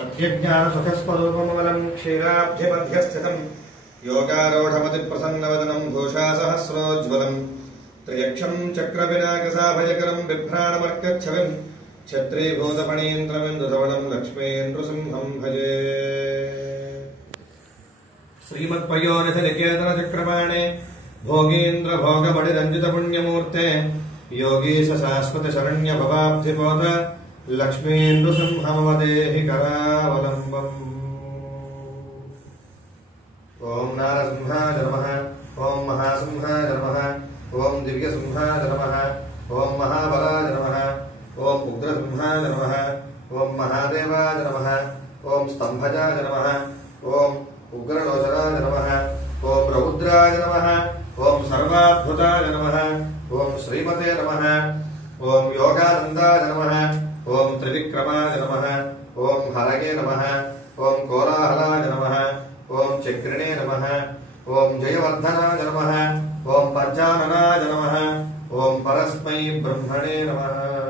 सत्यज्ञानसुखस्वरूपममलं क्षीराब्धिमध्यस्थितं योगारूढमतिप्रसन्नवदनं भूषासहस्रोज्ज्वलं त्र्यक्षं चक्रविनायकसाभयकरं बिभ्राणमर्कच्छविं छत्रीभूतफणीन्द्रमिन्दुधवलं लक्ष्मीन्द्रसिंहं भजे। श्रीमत्पयोनिधनिकेतनचक्रपाणे भोगीन्द्रभोगमणिरञ्जितपुण्यमूर्ते योगीश शाश्वतशरण्यभवाब्धिपोत लक्ष्मीन्द्रसिंहमवदेहि करावलम्बम्। ओं नारसिंहाय नमः, ओं महासिंहाय नमः, ओं दिव्यसिंहाय नमः, ओं महाबलाय नमः, ओं उग्रसिंहाय नमः, ओं महादेवाय नमः, ओं स्तंभजाय नमः, ओं उग्रलोचनाय नमः, ओं रौद्राय नमः, ओं सर्वाद्भुताय नमः, ओं श्रीमते नमः, ओं योगानन्दाय नमः, ओं त्रिविक्रमाय नमः, ओं हरये नमः, ओं कोलाहलाय नमः, ओं चक्रिणे नमः, ओं जयवर्धनाय नमः, ओं पंचाननाय नमः, ओं परस्मै ब्रह्मणे नमः।